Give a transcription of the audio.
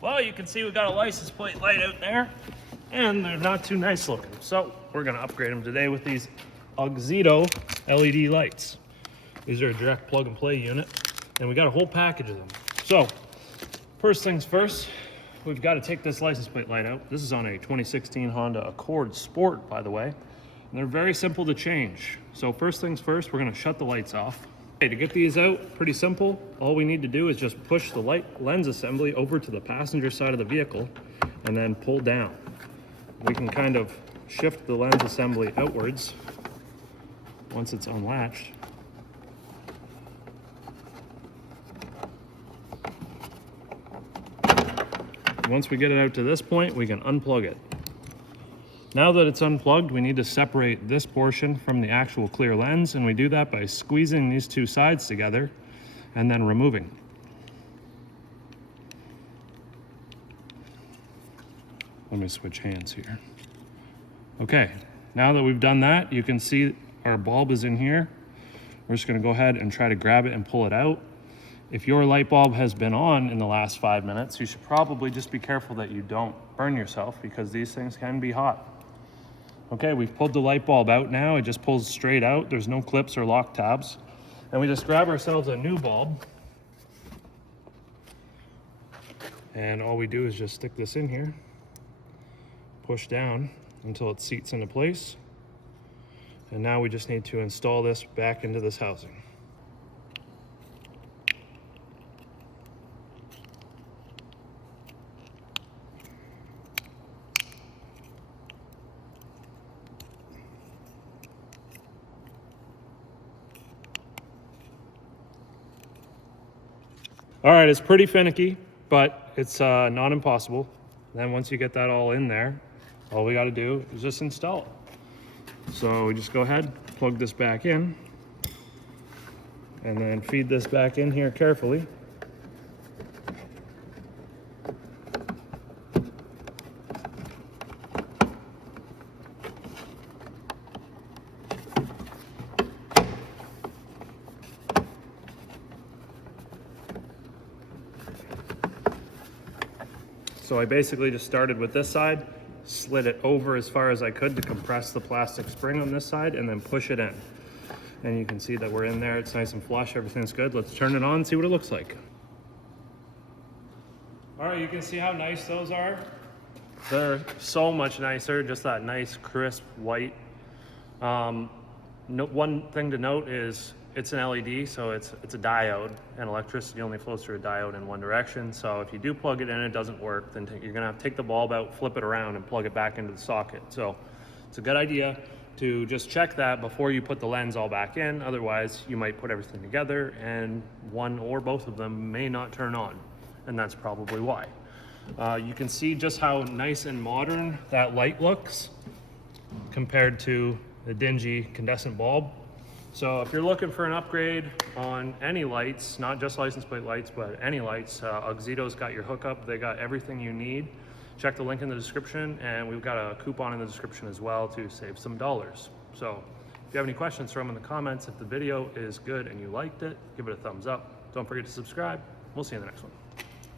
Well, you can see we got a license plate light out there, and they're not too nice looking. So we're gonna upgrade them today with these Auxito LED lights. These are a direct plug and play unit, and we got a whole package of them. So first things first, we've got to take this license plate light out. This is on a 2016 Honda Accord Sport, by the way. And they're very simple to change. So first things first, we're gonna shut the lights off. Okay, to get these out, pretty simple. All we need to do is just push the lens assembly over to the passenger side of the vehicle and then pull down. We can kind of shift the lens assembly outwards once it's unlatched. Once we get it out to this point, we can unplug it. Now that it's unplugged, we need to separate this portion from the actual clear lens, and we do that by squeezing these two sides together and then removing. Let me switch hands here. Okay, now that we've done that, you can see our bulb is in here. We're just gonna go ahead and try to grab it and pull it out. If your light bulb has been on in the last 5 minutes, you should probably just be careful that you don't burn yourself, because these things can be hot. Okay, we've pulled the light bulb out now. It just pulls straight out. There's no clips or lock tabs. And we just grab ourselves a new bulb. And all we do is just stick this in here, push down until it seats into place. And now we just need to install this back into this housing. All right, it's pretty finicky, but it's not impossible. Then once you get that all in there, all we got to do is just install it. So we just go ahead, plug this back in, and then feed this back in here carefully. So I basically just started with this side, slid it over as far as I could to compress the plastic spring on this side, and then push it in. And you can see that we're in there, it's nice and flush, everything's good. Let's turn it on and see what it looks like. All right, you can see how nice those are. They're so much nicer, just that nice crisp white. One thing to note is it's an LED, so it's a diode, and electricity only flows through a diode in one direction. So if you do plug it in and it doesn't work, then you're gonna have to take the bulb out, flip it around, and plug it back into the socket. So it's a good idea to just check that before you put the lens all back in. Otherwise, you might put everything together and one or both of them may not turn on, and that's probably why. You can see just how nice and modern that light looks compared to the dingy incandescent bulb. So if you're looking for an upgrade on any lights, not just license plate lights, but any lights, Auxito's got your hookup. They got everything you need. Check the link in the description, and we've got a coupon in the description as well to save some dollars. So if you have any questions, throw them in the comments. If the video is good and you liked it, give it a thumbs up. Don't forget to subscribe. We'll see you in the next one.